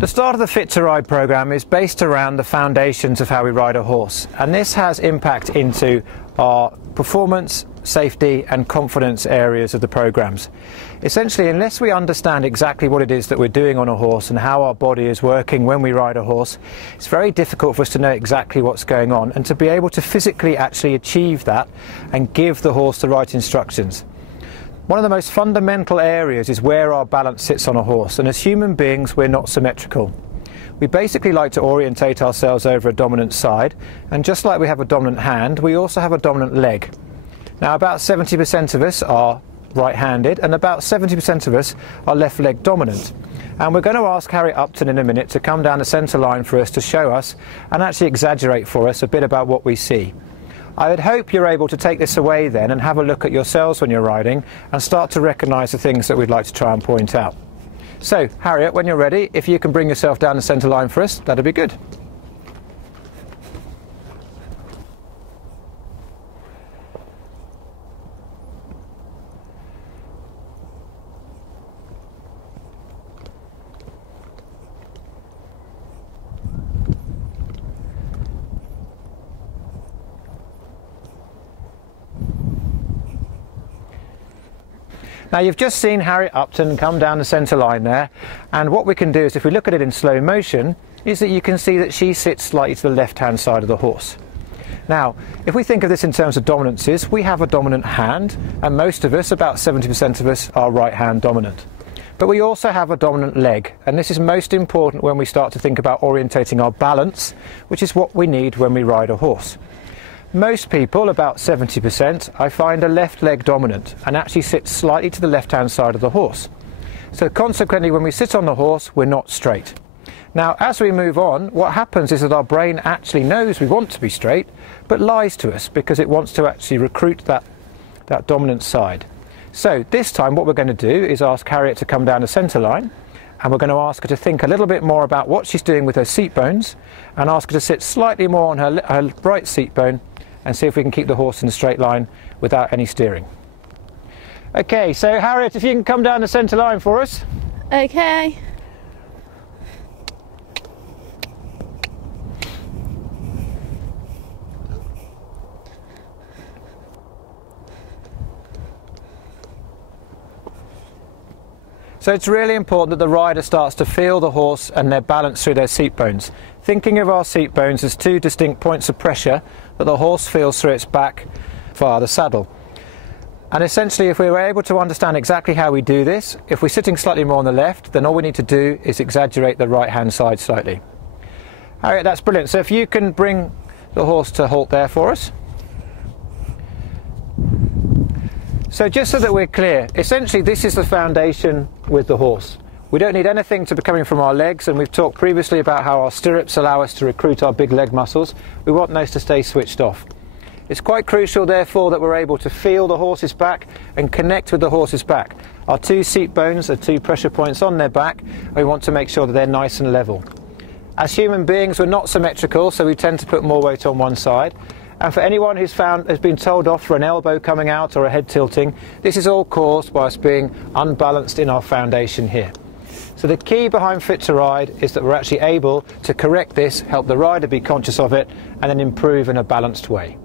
The start of the Fit to Ride programme is based around the foundations of how we ride a horse, and this has impact into our performance, safety and confidence areas of the programmes. Essentially, unless we understand exactly what it is that we're doing on a horse and how our body is working when we ride a horse, it's very difficult for us to know exactly what's going on and to be able to physically actually achieve that and give the horse the right instructions. One of the most fundamental areas is where our balance sits on a horse, and as human beings we're not symmetrical. We basically like to orientate ourselves over a dominant side, and just like we have a dominant hand, we also have a dominant leg. Now about 70% of us are right-handed and about 70% of us are left leg dominant. And we're going to ask Harriet Upton in a minute to come down the centre line for us to show us and actually exaggerate for us a bit about what we see. I would hope you're able to take this away then and have a look at yourselves when you're riding and start to recognise the things that we'd like to try and point out. So, Harriet, when you're ready, if you can bring yourself down the centre line for us, that'd be good. Now you've just seen Harriet Upton come down the centre line there, and what we can do is, if we look at it in slow motion, is that you can see that she sits slightly to the left hand side of the horse. Now if we think of this in terms of dominances, we have a dominant hand, and most of us, about 70% of us, are right hand dominant. But we also have a dominant leg, and this is most important when we start to think about orientating our balance, which is what we need when we ride a horse. Most people, about 70%, I find, are left leg dominant and actually sit slightly to the left hand side of the horse. So consequently, when we sit on the horse, we're not straight. Now as we move on, what happens is that our brain actually knows we want to be straight, but lies to us because it wants to actually recruit that dominant side. So this time what we're going to do is ask Harriet to come down the centre line, and we're going to ask her to think a little bit more about what she's doing with her seat bones, and ask her to sit slightly more on her right seat bone, and see if we can keep the horse in a straight line without any steering. Okay, so Harriet, if you can come down the centre line for us. Okay. So it's really important that the rider starts to feel the horse and their balance through their seat bones. Thinking of our seat bones as two distinct points of pressure that the horse feels through its back via the saddle. And essentially, if we were able to understand exactly how we do this, if we're sitting slightly more on the left, then all we need to do is exaggerate the right hand side slightly. Alright, that's brilliant. So if you can bring the horse to halt there for us. So just so that we're clear, essentially this is the foundation with the horse. We don't need anything to be coming from our legs, and we've talked previously about how our stirrups allow us to recruit our big leg muscles. We want those to stay switched off. It's quite crucial therefore that we're able to feel the horse's back and connect with the horse's back. Our two seat bones are two pressure points on their back, and we want to make sure that they're nice and level. As human beings we're not symmetrical, so we tend to put more weight on one side. And for anyone has been told off for an elbow coming out or a head tilting, this is all caused by us being unbalanced in our foundation here. So the key behind Fit to Ride is that we're actually able to correct this, help the rider be conscious of it, and then improve in a balanced way.